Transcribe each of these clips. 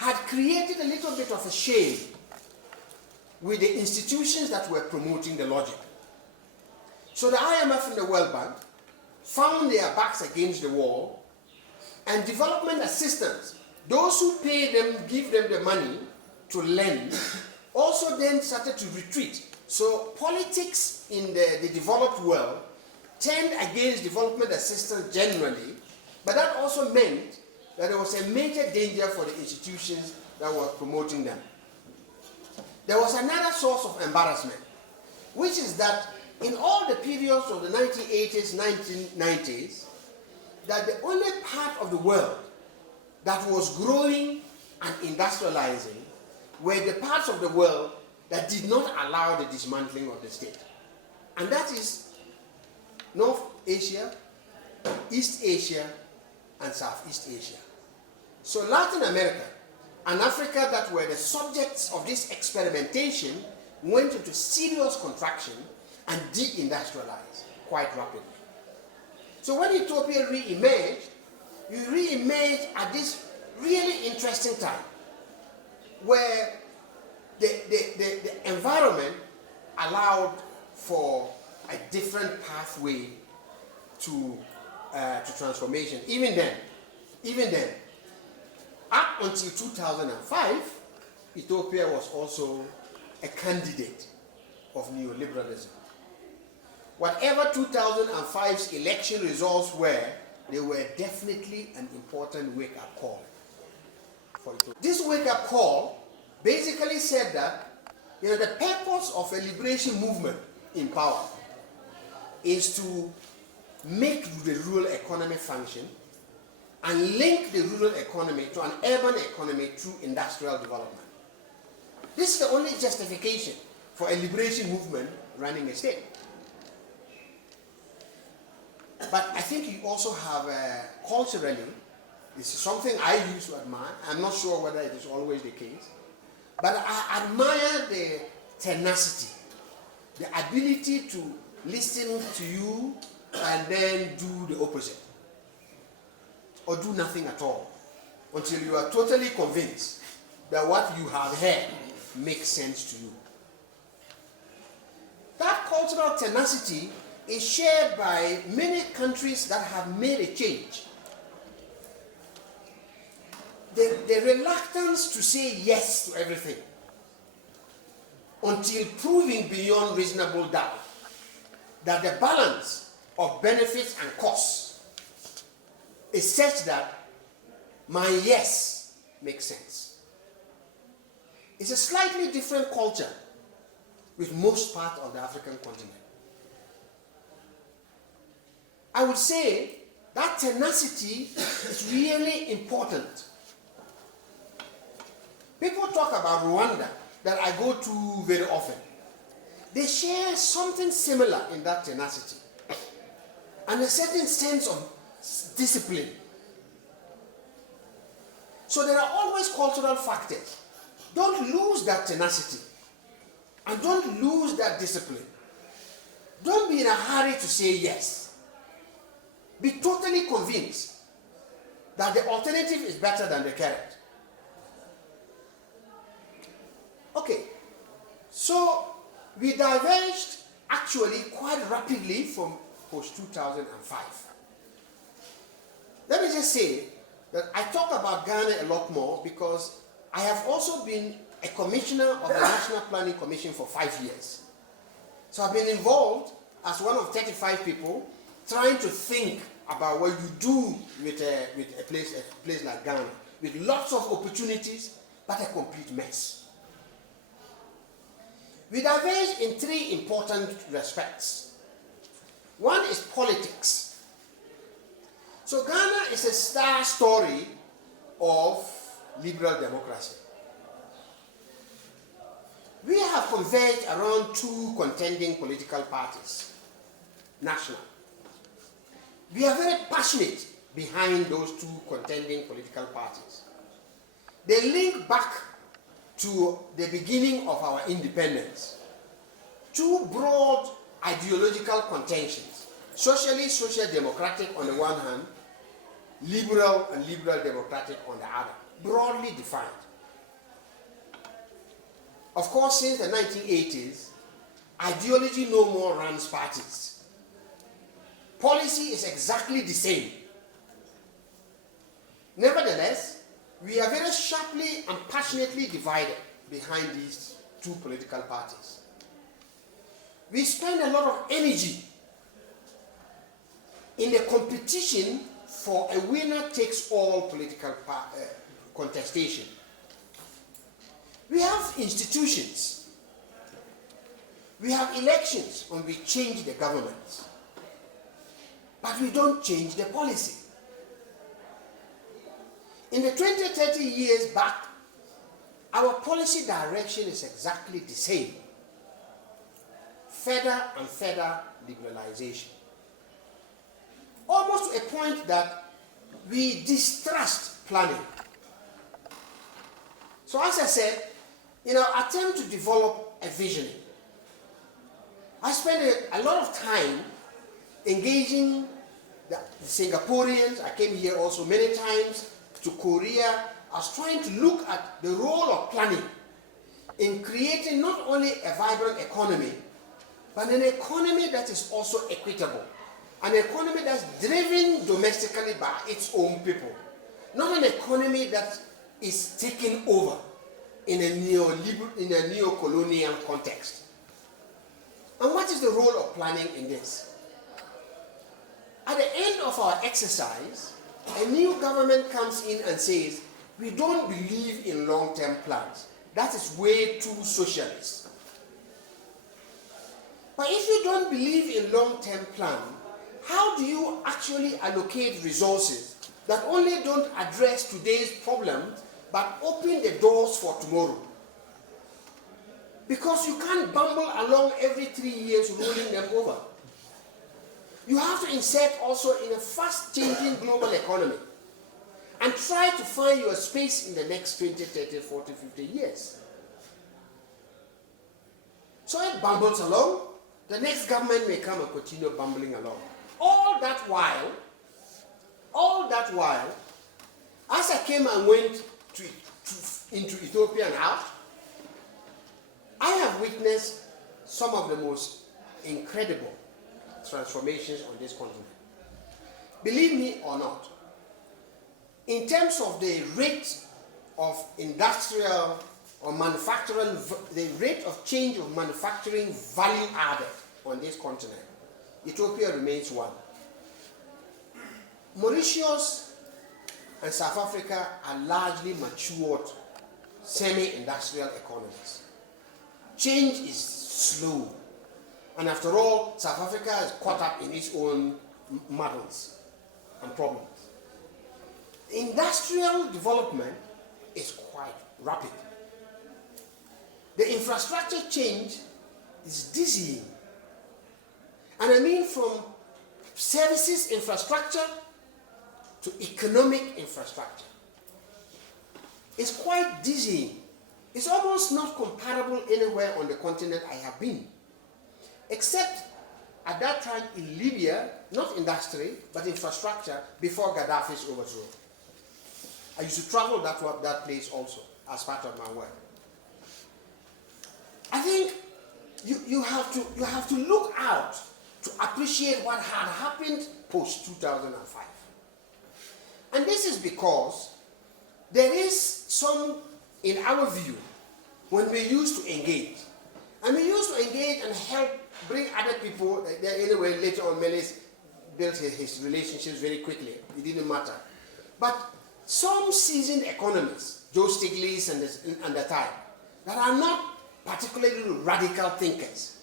had created a little bit of a shame with the institutions that were promoting the logic. So the IMF and the World Bank found their backs against the wall, and development assistance, those who pay them, give them the money to lend, also then started to retreat. So politics in the developed world turned against development assistance generally, but that also meant that there was a major danger for the institutions that were promoting them. There was another source of embarrassment, which is that in all the periods of the 1980s, 1990s, that the only part of the world that was growing and industrializing were the parts of the world that did not allow the dismantling of the state. And that is North Asia, East Asia, and Southeast Asia. So Latin America and Africa, that were the subjects of this experimentation, went into serious contraction and de-industrialized quite rapidly. So when Ethiopia re-emerged, you re-emerged at this really interesting time where the environment allowed for a different pathway to transformation. Even then, up until 2005, Ethiopia was also a candidate of neoliberalism. Whatever 2005's election results were, they were definitely an important wake-up call for Ethiopia. This wake-up call basically said that the purpose of a liberation movement in power is to make the rural economy function and link the rural economy to an urban economy through industrial development. This is the only justification for a liberation movement running a state. But I think you also have culturally, this is something I used to admire. I'm not sure whether it is always the case, but I admire the tenacity, the ability to listen to you and then do the opposite, or do nothing at all until you are totally convinced that what you have heard makes sense to you. That cultural tenacity is shared by many countries that have made a change. The reluctance to say yes to everything until proving beyond reasonable doubt that the balance of benefits and costs is such that my yes makes sense. It's a slightly different culture with most parts of the African continent. I would say that tenacity is really important. People talk about Rwanda, that I go to very often. They share something similar in that tenacity and a certain sense of discipline. So there are always cultural factors. Don't lose that tenacity and don't lose that discipline. Don't be in a hurry to say yes. Be totally convinced that the alternative is better than the carrot. Okay, so we diverged actually quite rapidly from post-2005. Let me just say that I talk about Ghana a lot more because I have also been a commissioner of the National Planning Commission for 5 years. So I've been involved as one of 35 people trying to think about what you do with a place like Ghana, with lots of opportunities, but a complete mess. We diverge in 3 important respects. One is politics. So Ghana is a star story of liberal democracy. We have converged around 2 contending political parties, national. We are very passionate behind those 2 contending political parties. They link back to the beginning of our independence. 2 broad ideological contentions, socialist, social democratic on the one hand, liberal and liberal democratic on the other, broadly defined. Of course, since the 1980s, ideology no more runs parties. Policy is exactly the same. Nevertheless, we are very sharply and passionately divided behind these two political parties. We spend a lot of energy in the competition for a winner-takes-all political contestation. We have institutions. We have elections when we change the government. But we don't change the policy. In the 20, 30 years back, our policy direction is exactly the same. Further and further liberalization. Almost to a point that we distrust planning. So as I said, in our attempt to develop a vision, I spent a lot of time engaging the Singaporeans. I came here also many times, to Korea. I was trying to look at the role of planning in creating not only a vibrant economy, but an economy that is also equitable. An economy that's driven domestically by its own people. Not an economy that is taken over in a neo-colonial context. And what is the role of planning in this? At the end of our exercise, a new government comes in and says, we don't believe in long-term plans. That is way too socialist. But if you don't believe in long-term plan, how do you actually allocate resources that only don't address today's problems, but open the doors for tomorrow? Because you can't bumble along every 3 years rolling them over. You have to insert also in a fast-changing global economy and try to find your space in the next 20, 30, 40, 50 years. So it bumbles along. The next government may come and continue bumbling along. All that while, as I came and went into Ethiopia and out, I have witnessed some of the most incredible transformations on this continent. Believe me or not, in terms of the rate of industrial or manufacturing, the rate of change of manufacturing value added on this continent, Ethiopia remains one. Mauritius and South Africa are largely matured semi-industrial economies. Change is slow. And after all, South Africa is caught up in its own muddles and problems. Industrial development is quite rapid. The infrastructure change is dizzying. And I mean from services infrastructure to economic infrastructure. It's quite dizzying. It's almost not comparable anywhere on the continent I have been. Except at that time in Libya, not industry, but infrastructure before Gaddafi's overthrow. I used to travel that place also as part of my work. I think you have to look out to appreciate what had happened post-2005. And this is because there is some, in our view, when we used to engage, and we used to engage and help bring other people. Anyway, later on, Meles built his relationships very quickly. It didn't matter. But some seasoned economists, Joe Stiglitz and the type, that are not particularly radical thinkers,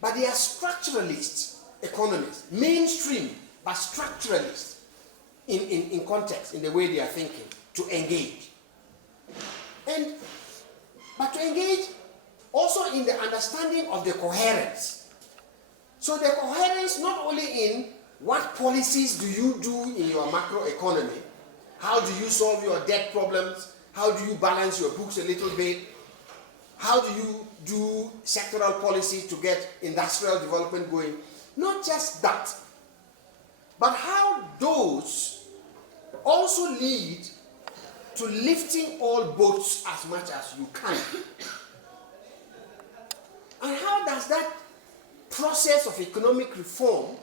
but they are structuralists, economists, mainstream, but structuralists in context, in the way they are thinking, to engage. But to engage also in the understanding of the coherence. So the coherence not only in what policies do you do in your macroeconomy, how do you solve your debt problems, how do you balance your books a little bit, how do you do sectoral policy to get industrial development going, not just that, but how those also lead to lifting all boats as much as you can And how does that process of economic reform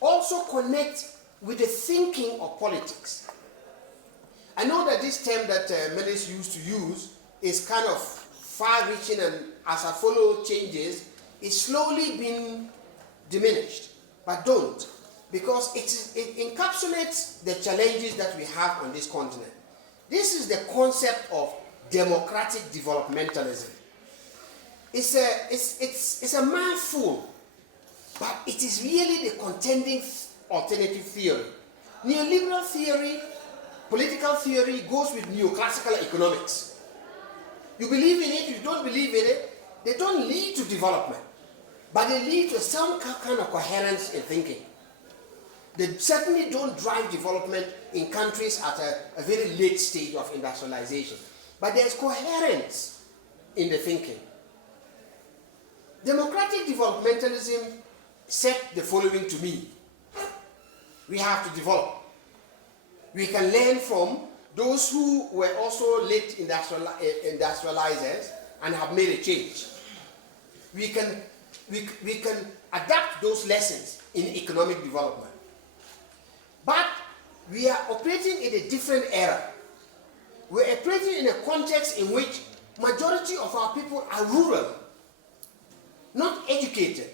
also connect with the thinking of politics? I know that this term that Melis used to use is kind of far-reaching, and as I follow changes, it's slowly being diminished. But don't, because it encapsulates the challenges that we have on this continent. This is the concept of democratic developmentalism. It's a mouthful, but it is really the contending alternative theory. Neoliberal theory, political theory goes with neoclassical economics. You believe in it, you don't believe in it, they don't lead to development, but they lead to some kind of coherence in thinking. They certainly don't drive development in countries at a very late stage of industrialization. But there's coherence in the thinking. Democratic developmentalism said the following to me: we have to develop. We can learn from those who were also late industrializers and have made a change. We can adapt those lessons in economic development. But we are operating in a different era. We're operating in a context in which majority of our people are rural, not educated.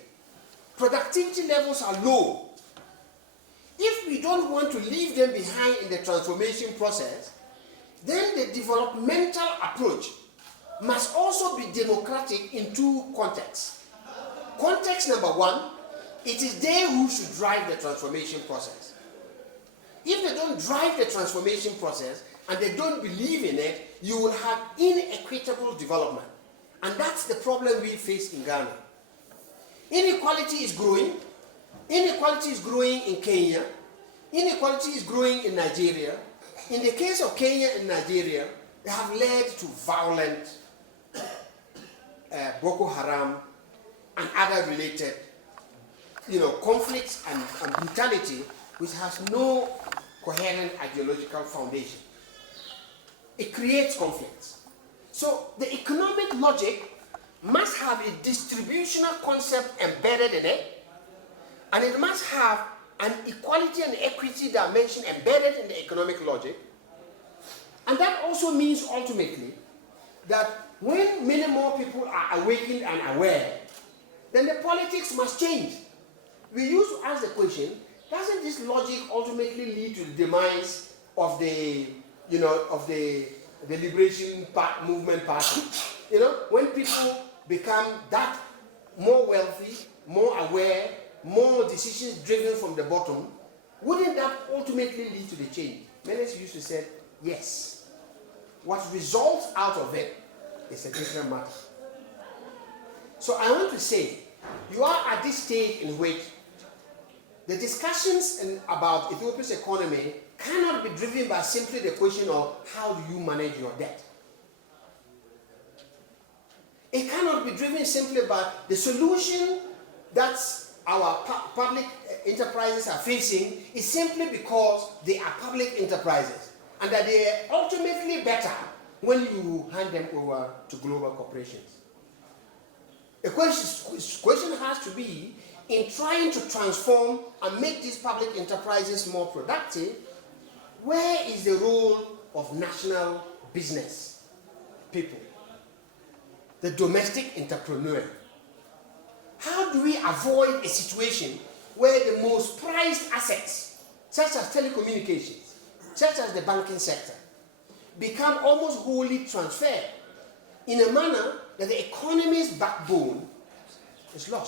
Productivity levels are low. If we don't want to leave them behind in the transformation process, then the developmental approach must also be democratic in two contexts. Context number one, it is they who should drive the transformation process. If they don't drive the transformation process and they don't believe in it, you will have inequitable development. And that's the problem we face in Ghana. Inequality is growing. Inequality is growing in Kenya. Inequality is growing in Nigeria. In the case of Kenya and Nigeria, they have led to violent Boko Haram and other related conflicts and brutality, which has no coherent ideological foundation. It creates conflicts. So the economic logic must have a distributional concept embedded in it, and it must have an equality and equity dimension embedded in the economic logic. And that also means ultimately that when many more people are awakened and aware, then the politics must change. We used to ask the question, doesn't this logic ultimately lead to the demise of the liberation movement party? When people become that more wealthy, more aware, more decisions driven from the bottom, wouldn't that ultimately lead to the change? Many used to say, yes. What results out of it is a different matter. So I want to say, you are at this stage in which the discussions about Ethiopia's economy cannot be driven by simply the question of how do you manage your debt. It cannot be driven simply by the solution that our public enterprises are facing is simply because they are public enterprises and that they are ultimately better when you hand them over to global corporations. The question has to be, in trying to transform and make these public enterprises more productive, where is the role of national business people, the domestic entrepreneur? How do we avoid a situation where the most prized assets, such as telecommunications, such as the banking sector, become almost wholly transferred in a manner that the economy's backbone is lost?